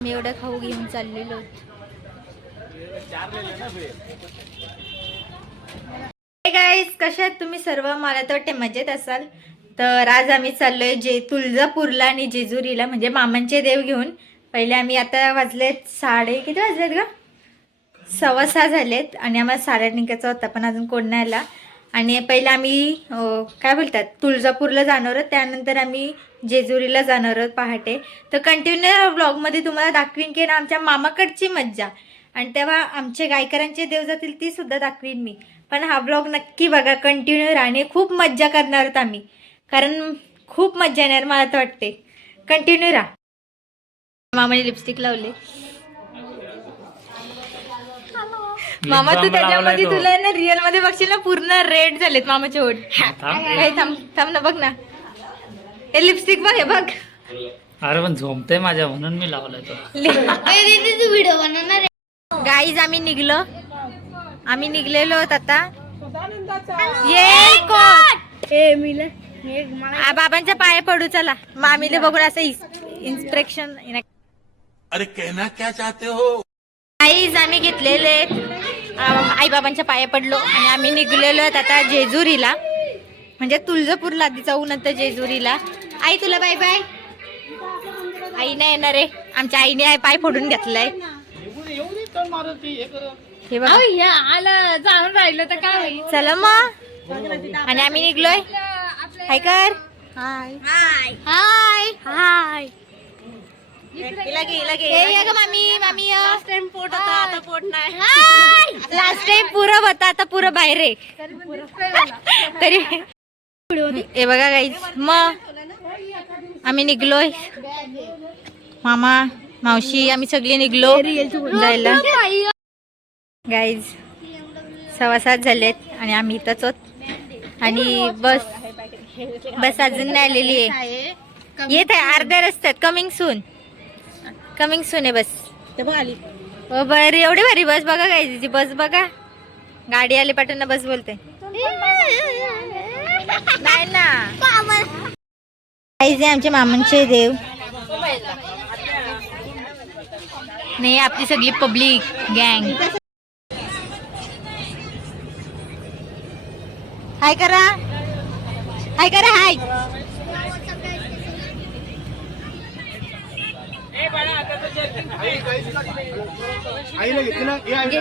मी एवढं खाऊ घेऊन चाललेलो. गाईज, कशा आहेत तुम्ही सर्व? मला तर वाटते मजेत असाल. तर आज आम्ही चाललोय तुळजापूरला आणि जेजुरीला, म्हणजे मामांचे देव घेऊन. पहिले आम्ही आता वाजलेत किती वाजलेत ग? 6:15 झालेत आणि आम्हाला साड्या निघायचा होता, पण अजून कोण नाही आला. आणि पहिले आम्ही काय बोलतात तुळजापूरला जाणार आहोत, त्यानंतर आम्ही जेजुरीला जाणार आहोत पहाटे. तर कंटिन्यू ब्लॉगमध्ये तुम्हाला दाखवीन की ना आमच्या मामाकडची मज्जा, आणि तेव्हा आमचे गायकरांचे देव जातील ती सुद्धा दाखवीन मी. पण हा ब्लॉग नक्की बघा, कंटिन्यू राहणे. खूप मज्जा करणार आहोत आम्ही, कारण खूप मज्जा येणार मला तर वाटते. कंटिन्यू राहा. मामाने लिपस्टिक लावले. मामा तू त्याच्यामध्ये तुला ना रिअल मध्ये बघशील ना पूर्ण रेड झालेत मामाचे ओठ. थांब ना, बघ ना हे लिपस्टिक बघ, हे बघ. अरे पण झोमते माझ्या म्हणून मी लावलाय तो. व्हिडिओ बनवणार. गाईज आम्ही निघलेलो आहोत आता. बाबांच्या पाया पडू चला. मामीले बघून असं इन्स्पिरेशन. अरे कहना क्या चाहते हो? गाईज आम्ही घेतलेले आई बाबांच्या पाया पडलो आणि आम्ही निघलेलो आहेत आता जेजुरीला, म्हणजे तुळजापूरला आधी जाऊ नंतर जेजुरीला. आई तुला बाय बाय. आई नाही येणार आहे, आमच्या आईने पाय फोडून घेतलाय. हे बघ जाऊन राहिलं तर काय. चला मग, आणि आम्ही निघलोय. हाय कर. हाय हाय हाय. मामी लास्ट टाइम पोट होता, आता पोट नाही. लास्ट टाइम पुरं होता, आता पुरं बाहेर आहे. तरी हे बघा गाईज, मग आम्ही निघलोय. मामा मावशी आम्ही सगळे निघलो जायला. गाईज 6:15 झालेत आणि आम्ही इथंच आहोत. आणि बस अजून नाही आलेली आहे. येत आहे अर्ध्या रस्त्यात. कमिंग सून आहे बस. हो बरं, एवढी भारी बस बघा. गाईज बस बघा, गाडी आली पाठवून बस बोलते नाही ना. गाईज आमचे मामांचे देव नाही, आपली सगळी पब्लिक गँग. हाय करा, हाय करा, हाय.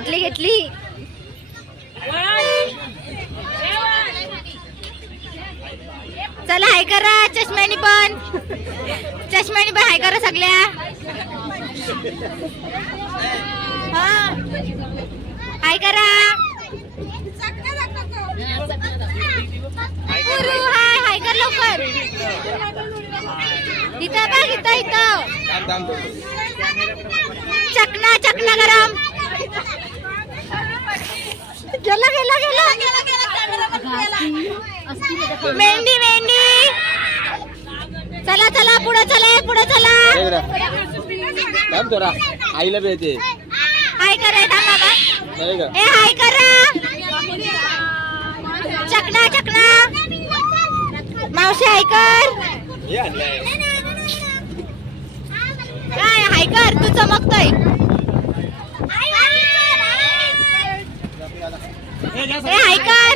घेतली. चला हाय करा. चष्म्यानी पण हाय करा सगळ्या. हाय करा. हाय कर लवकर. इथं बघ, इथं चकना गरम. गेला मेंढी. चला पुढे चला. आईला भेटे. हाय करा. थांबा. ए हाय करा. चकना मावशी हाय कर. काय हाय कर, तू चमकतोय. ए हाय कर.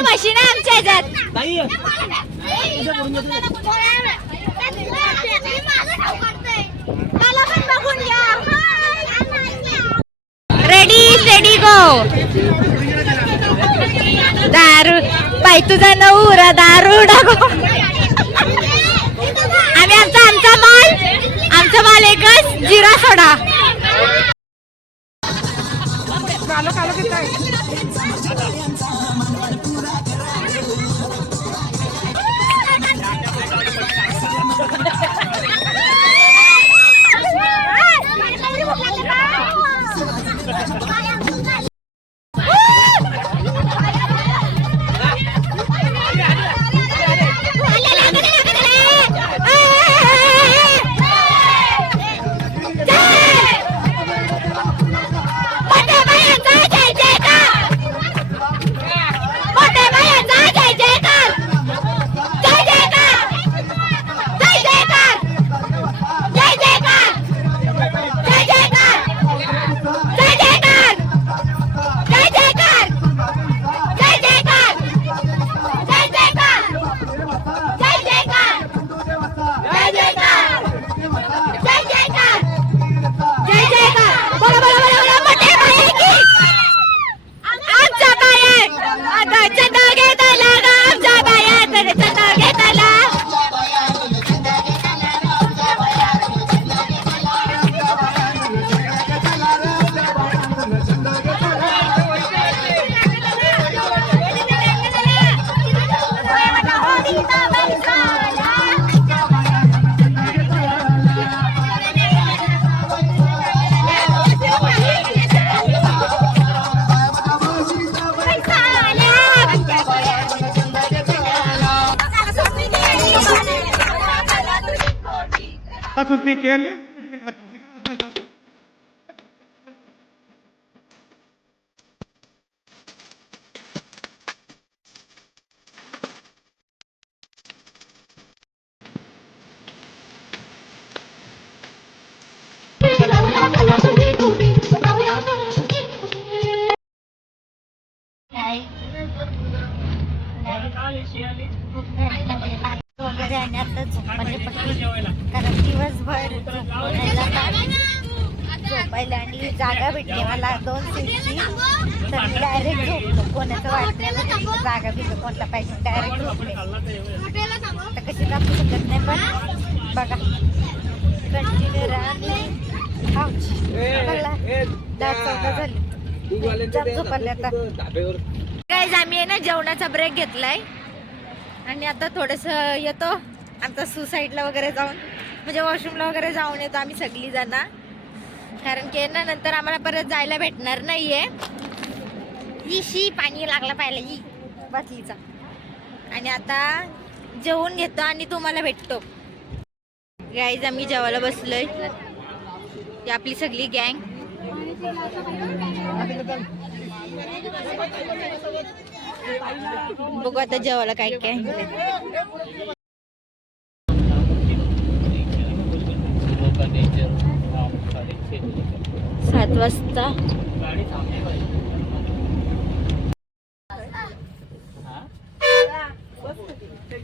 म्हशी ना आमच्या ह्याच्यात. मला पण बघून घ्या. रेडी गो. दारू पाय तुझा नवरा दारू डागो. आम्ही आमचा माल एकच जिरा सोडा. तुम्ही केले. वगैरे आणि आता झोपायला पटली कारण दिवसभर झोपायला आणि जागा भेटली मला 2 सीटची तर मी डायरेक्ट झोपलो. कोणाचं वाटत नाही जागा भेटली कोणाला पाहिजे डायरेक्ट झोपले. आता कशी दाखवू शकत नाही पण बघा कंटिन्यू राहणे 10-14 झाली झोपले. आता गाईज आम्ही आहे ना जेवणाचा ब्रेक घेतलाय आणि आता थोडंसं येतो आमचा सुसाईडला वगैरे जाऊन म्हणजे वॉशरूमला वगैरे जाऊन येतो आम्ही सगळी जण कारण की ना नंतर आम्हाला परत जायला भेटणार नाहीये. शी पाणी लागला पाहिजे ही बाटलीचा आणि आता जेवून घेतो आणि तुम्हाला भेटतो. गाईज आम्ही जेवायला बसलोय ही आपली सगळी गँग. बघू आता जेवायला काय काय 7 वाजता.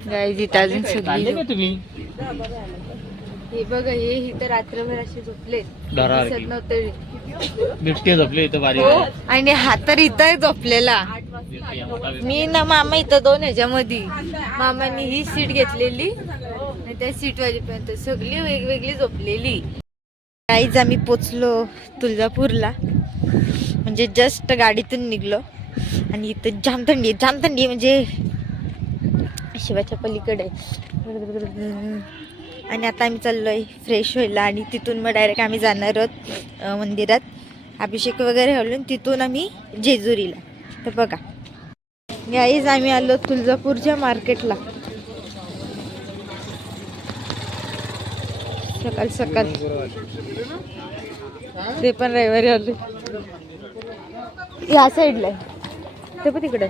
गाईज इथं अजून सगळी तुम्ही हे बघा हे तर रात्रभर असे झोपले दिसत नव्हते. बिबटे झोपले इथं बारी आणि हा तर इथं झोपलेला. मी ना मामा इथं 2 ह्याच्यामध्ये मामानी ही सीट घेतलेली आणि त्या सीट वाजेपर्यंत सगळी वेगवेगळी झोपलेली. काहीच आम्ही पोचलो तुळजापूरला म्हणजे जस्ट गाडीतून निघलो आणि इथं जाम थंडी म्हणजे शिवाच्या पलीकडे. आणि आता आम्ही चाललोय फ्रेश व्हायला आणि तिथून मग डायरेक्ट आम्ही जाणार आहोत मंदिरात अभिषेक वगैरे घालून तिथून आम्ही जेजुरीला. तर बघा गाईज आम्ही आलो तुळजापूरच्या मार्केटला सकाळ ते पण रविवारी आलो या साईडला ते पण तिकडे.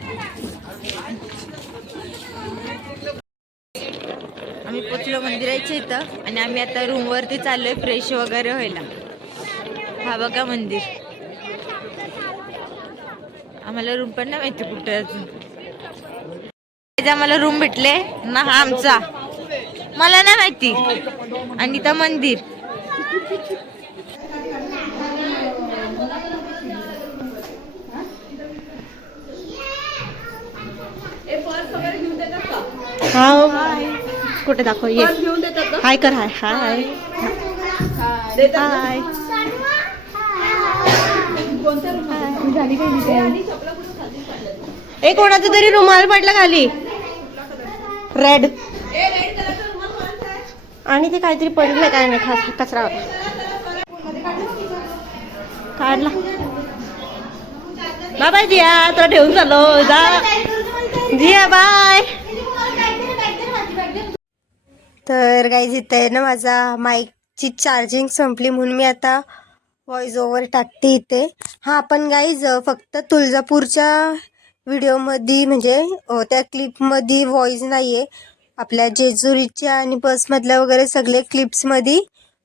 आम्ही पोचलो मंदिराच्या इथं आणि आम्ही आता रूमवरती चाललोय फ्रेश वगैरे व्हायला. हा बघा मंदिर. आम्हाला रूम पण नाही माहिती कुठे अजून. आम्हाला रूम भेटले ना हा आमचा मला नाही माहिती. आणि इथं मंदिर. कुठे दाखव ये हाय कर हाय हाय हाय. एक कोणाचा तरी रुमाल पडला खाली रेड आणि ते काहीतरी पडलं काय नाही खास कचरा काढला. बाबा जिया तुला ठेवून चाललो जा जिया बाय. तर गाईज इथं आहे ना माझा माईकची चार्जिंग संपली म्हणून मी आता व्हॉइस ओव्हर टाकते इथे. हा पण गाईज फक्त तुळजापूरच्या व्हिडिओमध्ये म्हणजे त्या क्लिपमध्ये व्हॉइस नाही आहे. आपल्या जेजुरीच्या आणि बसमधल्या वगैरे सगळे क्लिप्समध्ये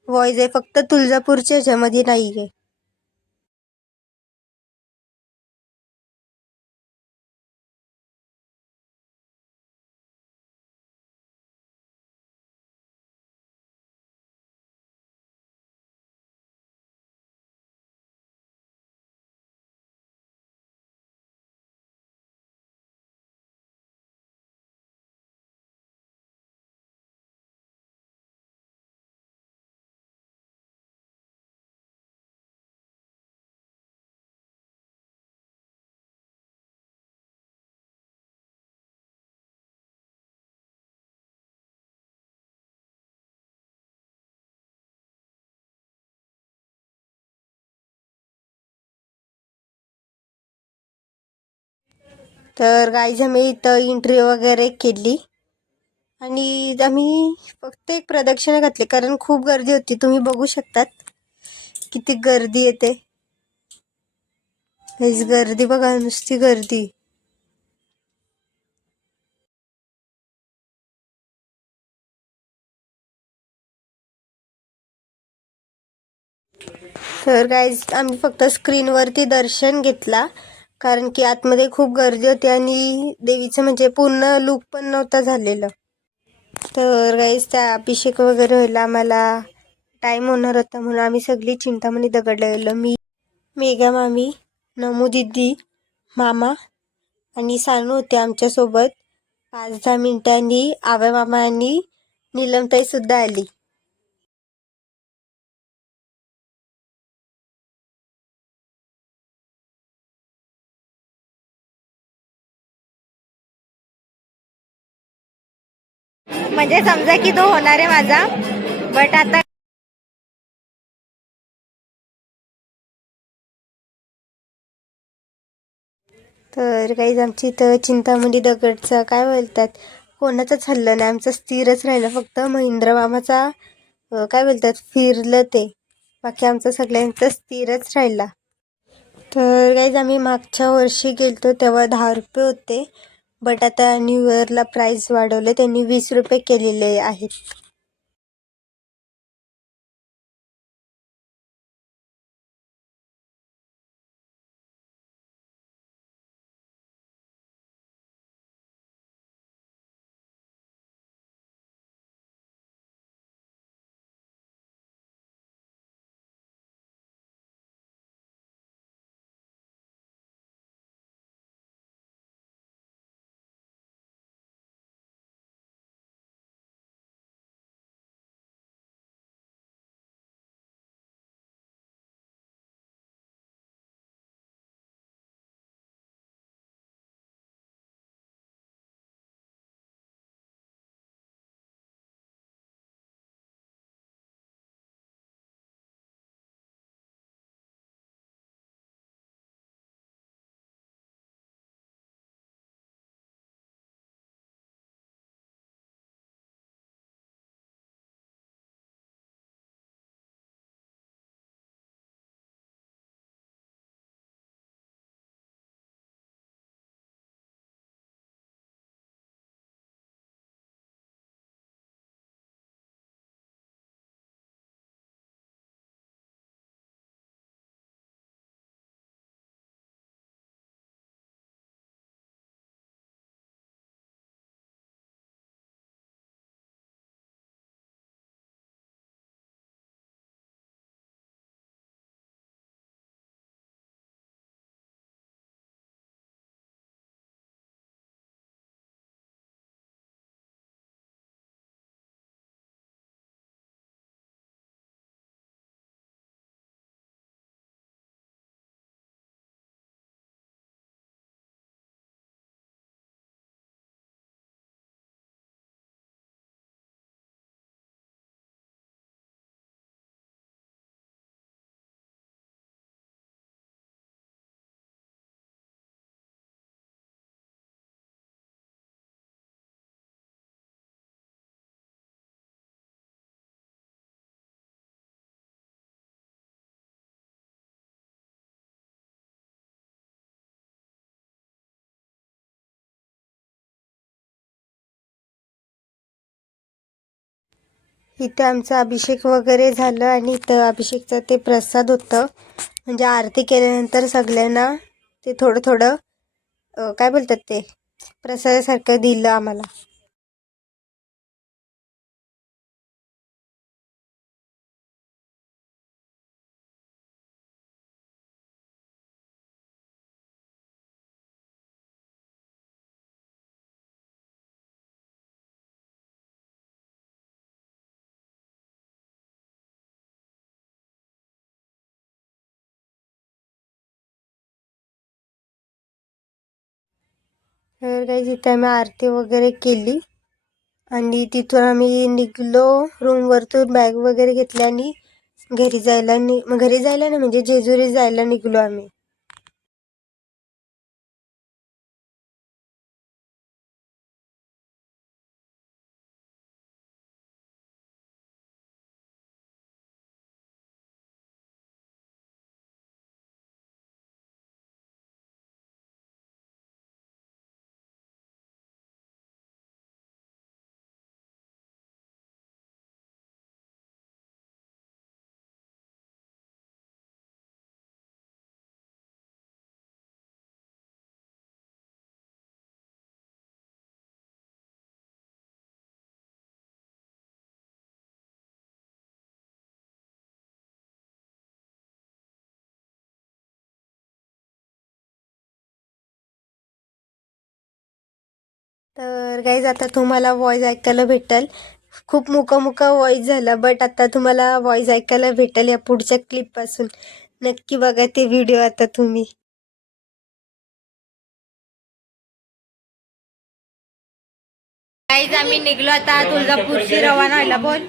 व्हॉइस आहे फक्त तुळजापूरच्या ह्याच्यामध्ये नाही आहे. तर गाईज आम्ही इथं एंट्री वगैरे केली आणि आम्ही फक्त एक प्रदक्षिणा घातली कारण खूप गर्दी होती. तुम्ही बघू शकतात किती गर्दी येते. हेच गर्दी बघा, नुसती गर्दी. तर गाईज आम्ही फक्त स्क्रीनवरती दर्शन घेतला कारण की आतमध्ये खूप गर्दी होती आणि देवीचं म्हणजे पूर्ण लुक पण नव्हतं झालेलं. तर गाईज त्या अभिषेक वगैरे व्हायला आम्हाला टाईम होणार होता म्हणून आम्ही सगळी चिंतामणी दगडला गेलो. मेघा मामी, नमू दिदी, मामा आणि सानू होते आमच्यासोबत. 5-10 मिनिटांनी आव्या मामा आणि नीलमताई सुद्धा आली. म्हणजे समजा की तो होणार आहे माझा, बट आता तर काही आमची इथं चिंतामणी दगडचं काय बोलतात कोणाचंच हल्लं नाही, आमचं स्थिरच राहिलं. फक्त महेंद्र मामाचा काय बोलतात फिरलं ते, बाकी आमचं सगळ्यांचं स्थिरच राहिला. तर काही आम्ही मागच्या वर्षी गेलतो तेव्हा 10 रुपये होते, बट आता न्यू इयरला प्राईस वाढवले, त्यांनी 20 रुपये केलेले आहेत. इथे आमचा अभिषेक वगैरे झालं आणि इथं अभिषेकचं ते प्रसाद होतं, म्हणजे आरती केल्यानंतर सगळ्यांना ते थोडं थोडं काय बोलतात ते प्रसादासारखं दिलं आम्हाला. तर काही तिथे आम्ही आरती वगैरे केली आणि तिथून आम्ही निघलो, रूमवरतून बॅग वगैरे घेतली आणि घरी जायला नाही म्हणजे जेजुरी जायला निघलो आम्ही. तर गाईज आता तुम्हाला व्हॉइस ऐकायला भेटेल. खूप मुका व्हॉइस झाला, बट आता तुम्हाला व्हॉइस ऐकायला भेटेल या पुढच्या क्लिपपासून. नक्की बघा ते व्हिडिओ आता तुम्ही. गाईज आम्ही निघलो आता तुळजापूरची रवाना व्हायला. बोल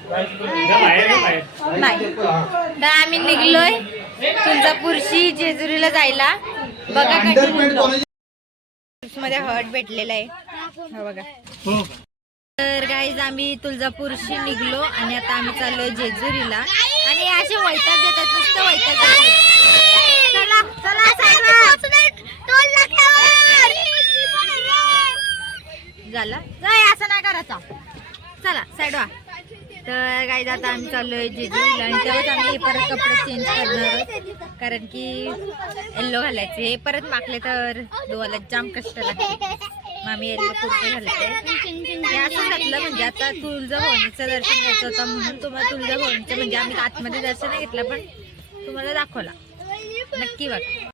नाही तर आम्ही निघलोय तुळजापूरशी जेजुरीला जायला. बघा कंटिन्यू मध्ये हट भेटलेला आहे हा बघा. तर गाईज आम्ही तुळजापूरशी निघलो आणि आता आम्ही चाललोय जेजुरीला. आणि असे वैताग देतात, नुसतं वैताग देतात. चला चला झाला जाय, असं नाही करायचा. चला साईड व्हा. तर गाईज आता आम्ही चाललोय जेजुरीला आणि तेव्हाच आम्ही परत कपडे चेंज करणार आहोत, कारण की येल्लो घालायचे. हे परत मागले तर दोघाला जाम कष्ट लागते. मग आम्ही येल्लो कुर्ते घालते. हे असं घातलं म्हणजे आता तुळजाभवानीचं दर्शन घ्यायचं होतं म्हणून तुम्हाला तुळजाभवानीचं म्हणजे आम्ही आतमध्ये दर्शन नाही घेतलं पण तुम्हाला दाखवला. नक्की बघा.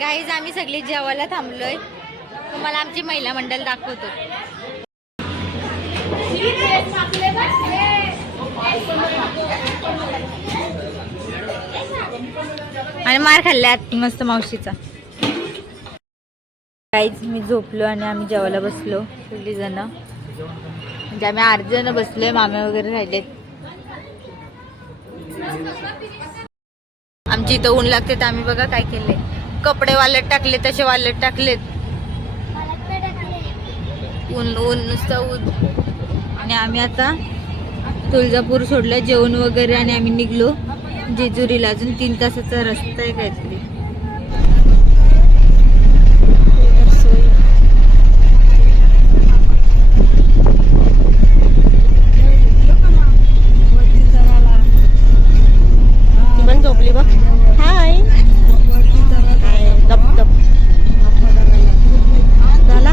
गाईज आम्ही सगळी जेवायला थांबलोय. तुम्हाला आमची महिला मंडळ दाखवतो. आणि मार खाल्ल्यात मस्त मावशीचा. काहीच मी झोपलो आणि आम्ही जेवायला बसलो सगळी जण. म्हणजे आम्ही 8 जण बसलोय, मामे वगैरे राहिलेत. आमची इथं ऊन लागते तर आम्ही बघा काय केलंय, कपडे वाळत टाकले, तसे वाळत टाकलेत. ऊन ऊन नुसतं ऊन. आणि आम्ही आता तुळजापूर सोडलं जेवण वगैरे आणि आम्ही निघलो जेजुरीला. अजून 3 तासाचा रस्ता आहे काहीतरी. पण झोपली बघ. हाय दप दप झाला.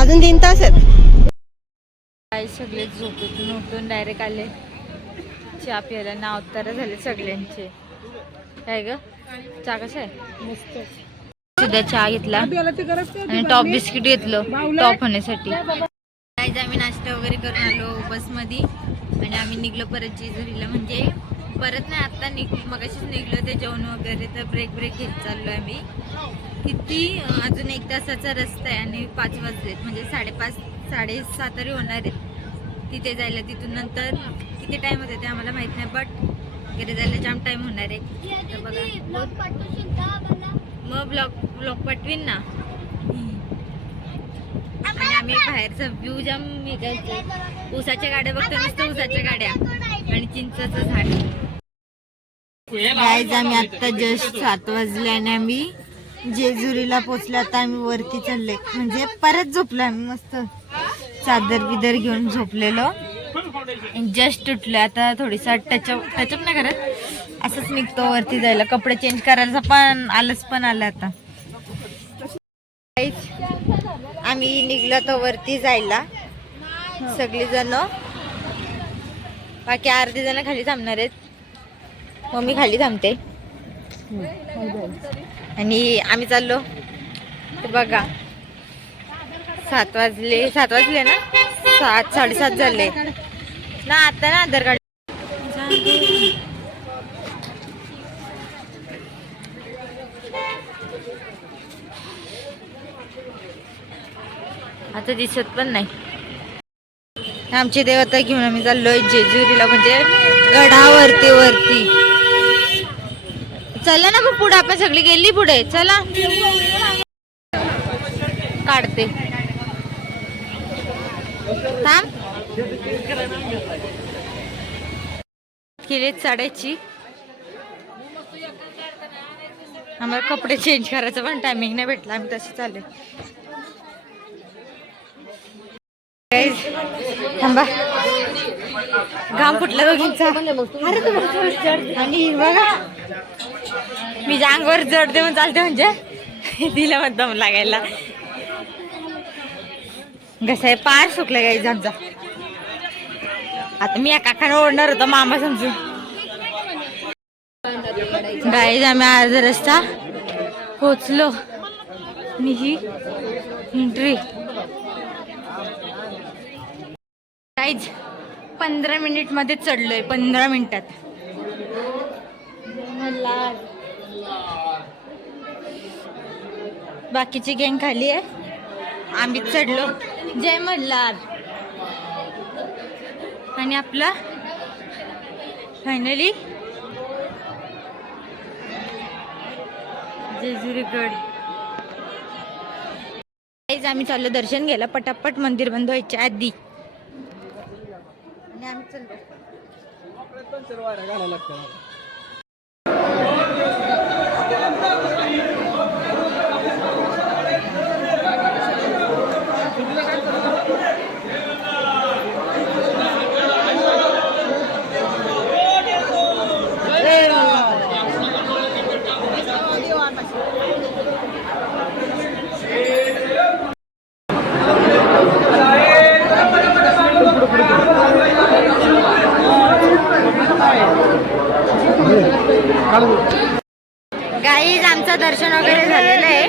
अजून 3 तास आहेत. काय सगळे झोपेतून उठून डायरेक्ट आले चहा प्यायला. नाव तर झाले सगळ्यांचे. काय ग चहा कसा आहे? मस्त. सुद्धा चहा घेतला आणि टॉप बिस्किट घेतलं टॉप होण्यासाठी. काहीच आम्ही नाश्ता वगैरे करून आलो बसमध्ये आणि आम्ही निघलो परत जेजुरीला. म्हणजे परत नाही, आता मगाशीच निघलो ते जेवण वगैरे. तर ब्रेक घेत चाललो आम्ही. किती अजून 1 तासाचा रस्ता आहे आणि 5 वाजलेत. म्हणजे 5:30 7:30 तरी होणार आहेत तिथे जायला. तिथून नंतर किती टाइम होते ते आम्हाला माहित नाही, बट घरी जायला जाम टाइम होणार आहे. तर बघा मग ब्लॉग पाठवीन ना. आणि आम्ही बाहेरचा व्ह्यू जाम निघायचो. ऊसाच्या गाड्या बघतो, नुसतं ऊसाच्या गाड्या आणि चिंचेचं झाड. गाईज आम्ही आता जस्ट 7 वाजले आणि आम्ही जेजुरीला पोचलो. आता आम्ही वरती चाललोय. म्हणजे परत झोपलो आम्ही मस्त चादर बिदर घेऊन झोपलेलो. जस्ट उठलो. आता थोडीसा टचअप नाही करत, असंच निघतो वरती जायला. कपडे चेंज करायला पण आलं आता. आम्ही निघलो तर वरती जायला सगळी जण. बाकी अर्धे जण खाली थांबणार आहेत. मम्मी खाली थांबते आणि आम्ही चाललो. तर बघा 7 वाजले ना, 7 7:30 झाले ना. आता ना आधार कार्ड आता दिसत पण नाही. आमची देवता घेऊन आम्ही चाललोय जेजुरीला. म्हणजे गडावरती चला ना. मग पुढे आपण सगळी गेली पुढे. चला काढते थांब. केलीत 7:30. आम्हाला कपडे चेंज करायचं पण टायमिंग नाही भेटला. आम्ही तसे चालले. थांबा, घाम फुटला दोघींचा. आणि बघा मी अंगावर जड देऊन चालते. म्हणजे तिला मग दम लागायला. घसा पार सुकला गाईज आमचा. आता मी या काकाने ओढणार होता मामा समजून. गाईज आम्ही अर्धा रस्ता पोचलो आणि ही एंट्री. गाईज 15 मिनिटमध्ये चढलोय, 15 मिनिटात. बाकीची गँग खाली आहे, आम्ही चढलो. जय मल्हार. आणि आपला फायनली जेजुरी गड. आम्ही चाललो दर्शन घ्यायला, पटापट मंदिर बंद व्हायच्या आधी. आणि आम्ही चाललो. गाईज आमचं दर्शन वगैरे झालेलं आहे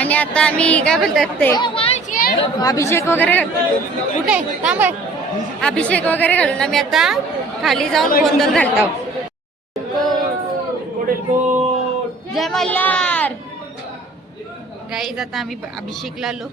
आणि आता आम्ही काय बोलतात ते अभिषेक वगैरे कुठे थांब अभिषेक वगैरे घालून आम्ही आता खाली जाऊन गोंधळ घालतो. जय मल्हार. गाईज आता आम्ही अभिषेकला आलो.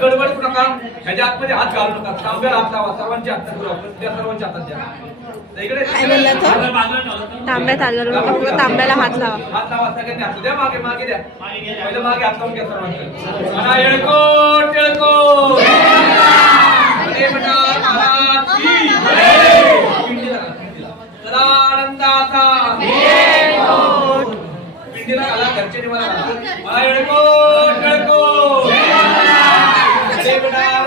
गडबड नका, ह्याच्या आतमध्ये हात घालू नका. तांब्याला हात लावा, सर्वांच्या हातात करू आपण, त्या सर्वांच्या हातात द्या. तांब्यात आलं, तांब्याला हात लावा. हात लावा, सगळ्यांनी हात द्या. मागे मागे द्या, पहिलं मागे हात लावून घ्या सर्वांचं. म्हणा येळकोट येळकोट. सदा आनंदाचा पिंडीला घाला, घरचे मला घाला. येळकोट येळकोट.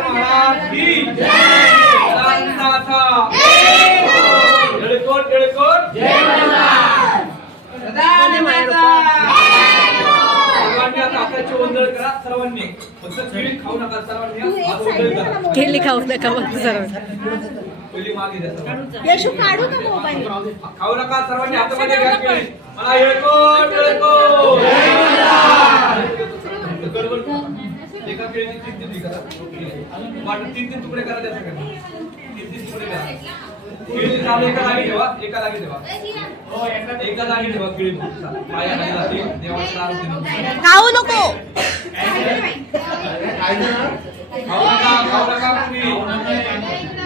महाराज की आनंदाचा येळकोट येळकोट. सर्वांनी आता हाताची ओंजळ करा. सर्वांनी फक्त केळी खाऊ नका. सर्वांनी हात ओंजळ करा. केली खाऊ नका सर्व. पहिली मागे द्या सर्वांनी. खाऊ नका. सर्वांनी हातामध्ये घ्या केळी. मला येळकोट येळकोट. एका केळीचे 3 करा. वाटून 3 तुकडे करा. त्या सगळ्यांना 3 तुकडे करा. केळी चालू एका जागी ठेवा. एका जागी ठेवा. एका जागी ठेवा केळी. पाया खाली जातील. देवाचं नाव घेऊन. खाऊ नको. खाऊ नका तुम्ही.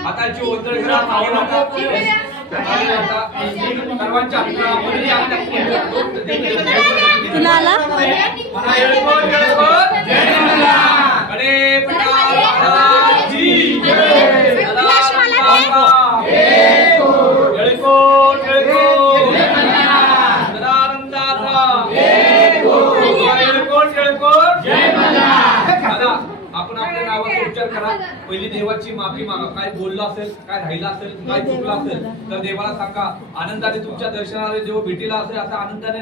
हाताची ओंजळ करा. खाऊ नका. सर्वांच्या तुला आला आपण आपल्या नावाचा उच्चार करा. पहिली देवाची माफी मागा. काय बोलला असेल, काय राहिला असेल, काय चुकला असेल तर देवाला सांगा. आनंदाने तुमच्या दर्शनाला देव भेटीला असेल आता आनंदाने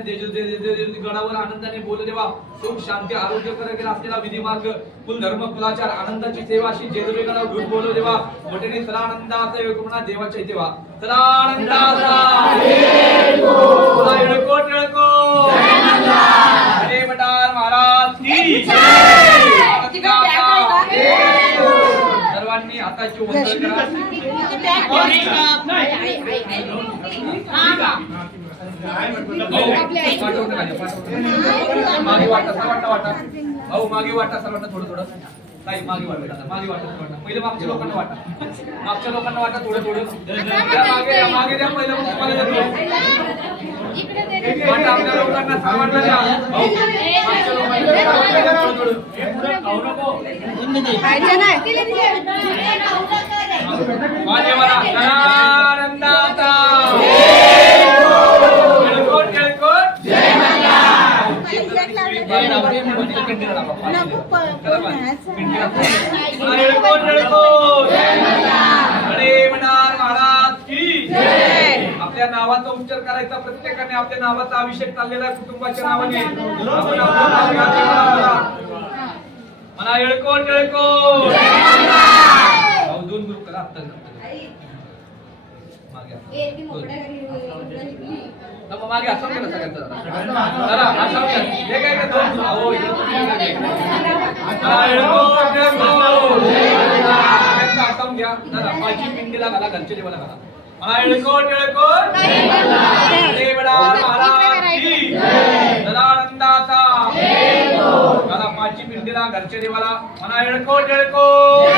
गडावर आनंदाने बोल देवा. सुख शांती आरोग्य करायला असलेला विधी मार्ग कुल धर्म कुलाचार आनंदाची सेवा अशी जेजुरी गडावर घेऊन बोलव देवा. मोठ्याने सदा आनंदाचा योग म्हणा देवाच्या इथे वा. सदा आनंदाचा येळकोट येळकोट. जय मटार महाराज की सर्वांनी हाताची ओंजळ करा. मागे वाटा सर्वांना वाटा. भाऊ मागे वाटा सर्वांना थोडं थोडं. ताई मागे वाटा दादा, मागे वाटा पहिले मागच्या लोकांना वाटा, मागच्या लोकांना वाटा थोडं थोडं मागे द्या पहिलं, मग तुम्हाला देतो वाटा आपल्या लोकांना सर्वांना द्या. मागच्या लोकांना थोडं वाजेवाला आनंदाचा केळकोट केळकोट महाराज की आपल्या नावाचा उच्चार करायचा, प्रत्येकाने आपल्या नावाचा अभिषेक चाललेला आहे कुटुंबाच्या नावाने. आपण आपलं नाव घ्या, म्हणा येळकोट येळकोट. दोन ग्रुप करा आता मागे असं केलं सगळ्यांचं हे काय का दोन आठवून घ्या जरा. माझी पिंडीला घाला, घरच्या देवाला घाला. म्हणा येळकोट येळकोट महाराज की सदानंदाचा घाला. माझी पिंडीला घरच्या देवाला म्हणा येळकोट येळकोट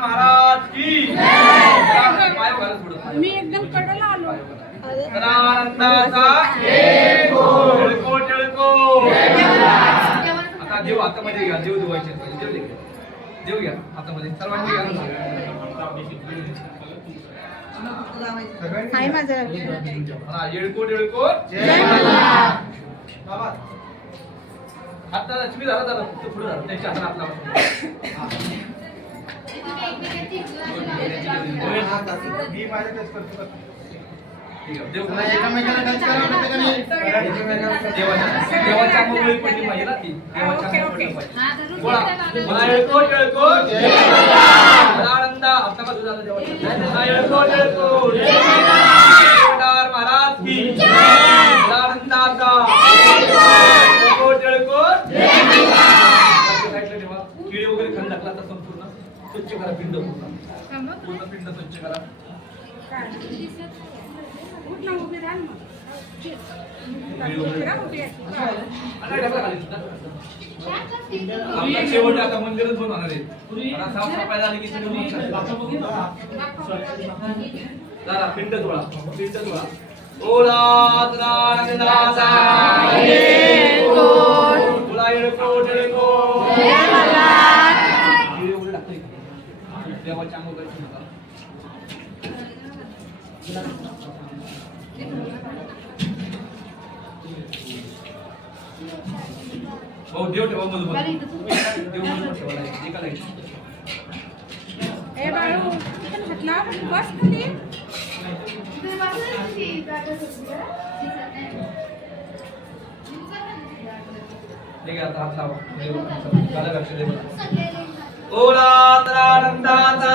महाराज की मी एकदम कडला आलो. सदानंदाचा येळकोट येळकोट. आता देव हातामध्ये घ्या, देव धुवायचे देव घ्या, देव घ्या हातामध्ये सर्वांनी घ्या. हाय माझं हा येळकोट येळकोट आता तुम्ही झाला झाला फक्त पुढे झाला त्यांच्या हाताला हात लावा. देवाच्या अंगावर पडली पाहिजे ना ती, देवाच्या अंगावर पडली पाहिजे. बोला मला येळकोट येळकोट आनंद आता का तुझा देवाच्या येळकोट येळकोट महाराज की आनंदाचा येळकोट येळकोट. किडे वगैरे खाली टाकला तर संपूर्ण स्वच्छ करा, पिंड पूर्ण पिंड स्वच्छ करा. आपला शेवट आता मंदिरच बनवणार आहे. साफसफाई झाली की जरा पिंड धुळा, पिंड धुळा. ओला आनंदाचा ओला येळकोट येळकोट देवाच्या अंगावर भाऊ देव ठेवा मधुमध, देव मधुमध ठेवा एकाला एक. ए बाळू हातला बस खाली. ठीक आहे आता हात लावा. झालं लक्ष दे मला. ओला आनंदाचा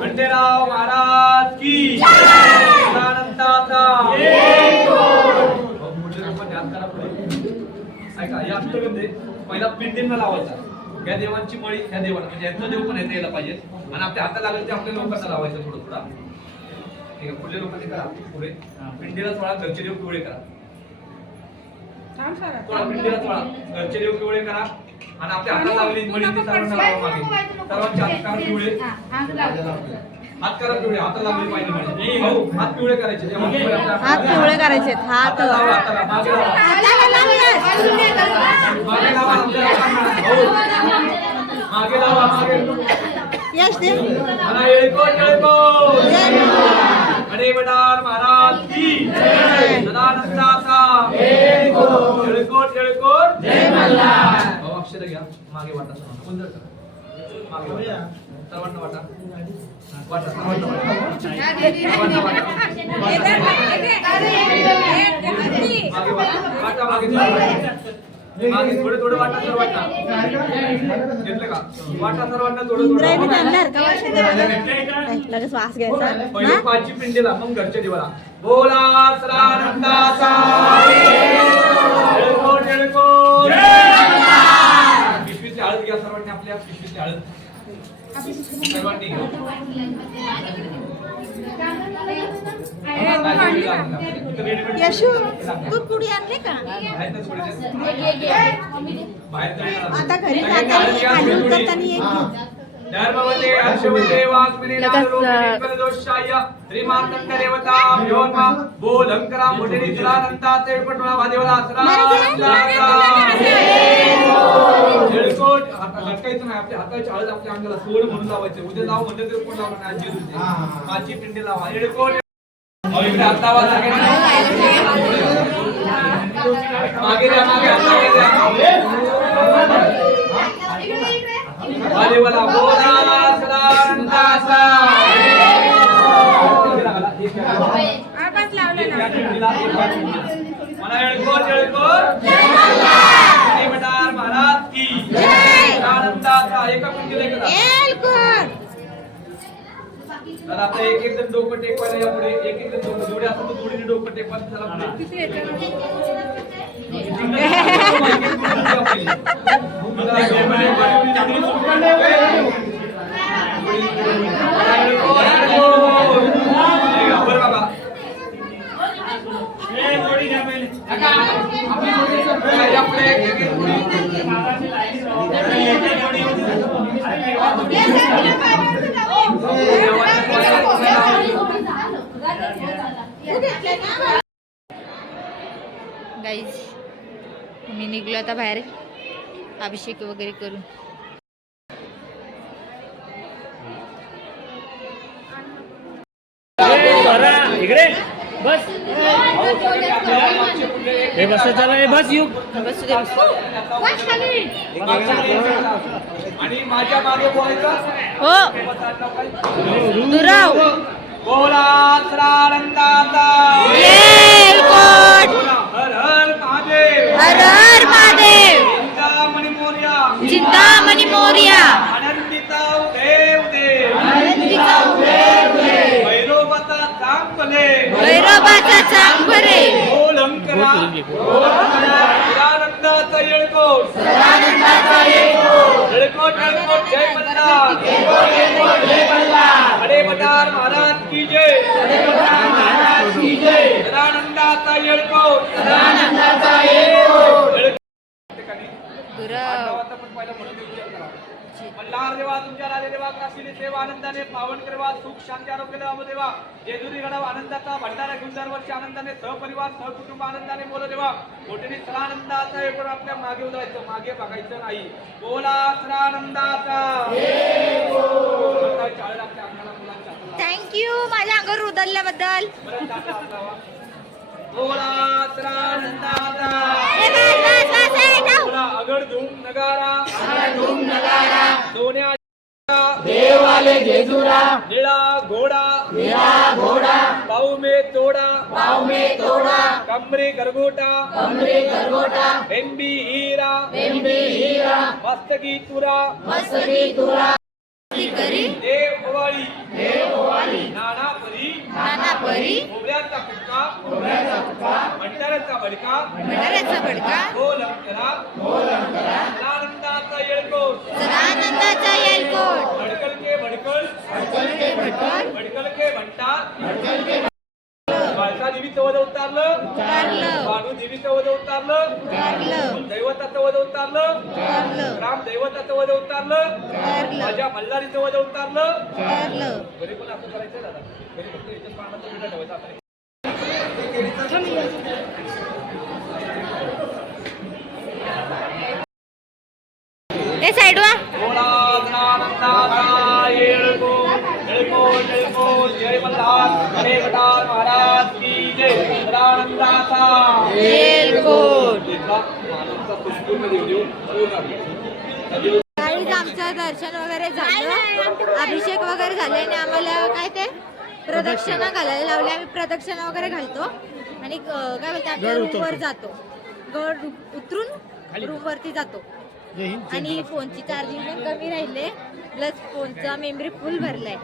खंडेराव महाराज की आनंदाचा. ऐका या अष्टगंधे पहिला पिंडींना लावायचा. या देवांची मळी ह्या देवाला म्हणजे यांचं देव पण येता यायला पाहिजे आणि आपल्या हातात लागेल ते आपल्या लोकांना लावायचं थोडं थोडा. ठीक आहे पुढल्या लोकांनी करा पुढे पिंडीला थोडा घरचे देव पिवळे करा. थोडा पिंडीला थोडा घरचे देव पिवळे करा आणि आपल्या हातात लागली मळी ती सर्वांना लावा मागे. सर्वांच्या हात करा पिवळे, हात करा पिवळे, हातात लागली पाहिजे मळी. भाऊ हात पिवळे करायचे, हात पिवळे करायचे. हात लावा, हाताला मागे लावा. मागे लावा आमच्या लोकांना. भाऊ मागे लावा, मागे. यश दे. म्हणा येळकोट येळकोट अरे बडार महाराज की सदानंदाचा येळकोट येळकोट जय मल्हार. भाऊ अक्षर घ्या, मागे वाटा सुंदर करा. मागे वाटा सर्वांना वाटा वाटा सर्वांना वाटा सर्वांना वाटा. मागे वाटा मागे मागे थोडे थोडे वाटा सर्वांना घेतलं का वाटा सर्वांना थोडं थोडं. लगेच वास घ्यायचा. पहिले पाचची पिंडीला मग घरच्या देवाला. बोला सदानंदाचा येळकोट येळकोट. पिशवीतली हळद घ्या सर्वांनी, आपल्या पिशवीतली हळद सर्वांनी घ्या. यशू तू पुडी आणले का आता घरी खाली उतरताना एक घेऊ. धर्मवते हर्षवते वाग्मिने नारलोकिनी दोषाय श्रीमार्तंड देवता भ्योन्मा बोलंकरा मोठेनी सुरानंता ते पटवा वादेवला जळकोट आता लटकायचं नाही आपल्या हाताची हळद आपल्या अंगाला सोड म्हणून लावायचे उद्या लाव म्हणलं तरी कोण लावणार नाही आजी दुसरी माझी पिंडी लावा जळकोट इकडे हाता वाजा मागे द्या मागे हाता वादेवला बोला सदानंदासा आवाज लावला मला जळकोट देवदार महाराज की आनंदाचा एका पिंडीला एकदा तर आता एक एक जण डोकं टेकवायला या पुढे एक एक जण डोकं जेवढे असतात जोडीने डोकं टेकवायला चला गाईज मी निघलो आता बाहेर अभिषेक वगैरे करून. इकडे बस हे बस चला हे बस येऊ बसू दे आणि माझ्या मागे बोलायचं हो दुराव बोला सदानंदाचा येलकोट हर हर महादेव हर हर महादेव चिंतामणी मोरया चिंतामणी मोरया आनंदिता देव देव भैरवबाचा चांगले भैरवाचा चांगरे ओलंकरा सदानंदाचा येळकोट येळकोट येळकोट जय मल्हार अरे मदार महाराज की जय सदानंदाचा येळकोट दुराव मल्हार देवा तुमच्या राजे देवा काशीली सेवा आनंदाने पावन करवा सुख शांती आरोग्य देवा देवा जेजुरी गडाव आनंदाचा भंडारा घेऊन दरवर्षी आनंदाने सहपरिवार सहकुटुंब आनंदाने बोल देवा मोठ्याने सदानंदाचा हे पण आपल्या मागे उदायचं मागे बघायचं नाही बोला सदानंदाचा आपल्या अंगाला मुलांच्या हाताला थँक्यू माझ्या अंगावर उतरल्याबद्दल. परत हात लावा. बोला सदानंदाचा बोला अगड धूम नगारा सोन्या देवाले जेजुरा निळा घोडा पाऊ में तोडा कमरे गरगोटा बेंबी हीरा मस्तकी तुरा देव ओवाळी नाना परी खोबऱ्याचा कुक्का भंडाऱ्याचा बडका ओलंकरा सदानंदाचा येळकोट भडकल के भंटार बाळका देवीचं वध उतारलं भानू देवीचं वध उतारलं दैवताचं वध उतारलं ग्राम दैवताचं वध उतारलं माझ्या मल्हारीचं वध उतारलं घरी पण असं करायचं दादा घरी फक्त इथं पाण्याचा विडा ठेवायचा आता. ए साइड वा बोला सदानंदाचा येळकोट जय मल्हार अरे मल्हार महाराज की जय सदानंदाचा येलकोट. मानवचा संपूर्ण देव गाईज आमचं दर्शन वगैरे झालं अभिषेक वगैरे झाले आणि आम्हाला काय ते प्रदक्षिणा घालायला लावले. आम्ही प्रदक्षिणा वगैरे घालतो आणि काय बोलते आपल्या रूमवर जातो. गड उतरून रूमवरती जातो आणि फोनची चार्जिंग पण कमी राहिले प्लस फोनचा मेमरी फुल भरलाय.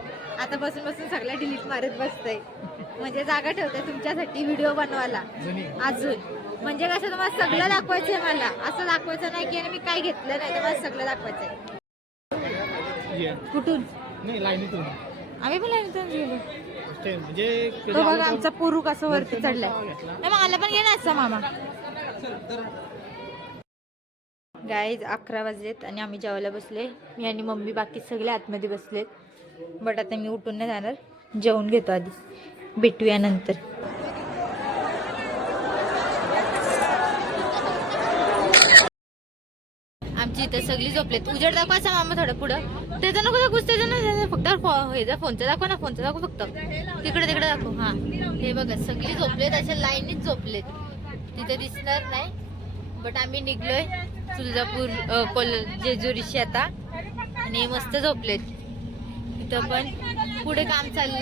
आता बसून सगळ्या डिलीट मारत बसतंय म्हणजे जागा ठेवते तुमच्यासाठी व्हिडिओ बनवायला अजून. म्हणजे कसं तुम्हाला सगळं दाखवायचंय मला असं दाखवायचं नाही की मी काय घेतलं नाही तुम्हाला सगळं दाखवायचंय. कुठून? नाही लाईनीतून आम्ही पण लाईनीतून गेलो. म्हणजे तो बघा आमचा पुरू कसं वरती चढलाय. नाही, मला पण घे ना असा मामा. गाईज 11 वाजलेत आणि आम्ही जेवायला बसले. मी आणि मम्मी बाकी सगळे आतमध्ये बसलेत. बट आता मी उठून नाही जाणार, जेवून घेतो आधी, भेटूया नंतर. आमची इथं सगळी झोपलेत. उजेड दाखवा असा मामा थोडं पुढं. त्याचं नको दाखवूच, त्याचं नाही, फक्त ह्याचा फोनचा दाखव ना, फोनचा दाखव फक्त. तिकडे तिकडे दाखव. हा हे बघा सगळी झोपलेत, अशा लाईनीत झोपलेत. तिथं दिसणार नाही. बट आम्ही निघलोय तुळजापूर जेजुरीशी आता. आणि मस्त झोपलेत. इथं पण पुढे काम चाललंय.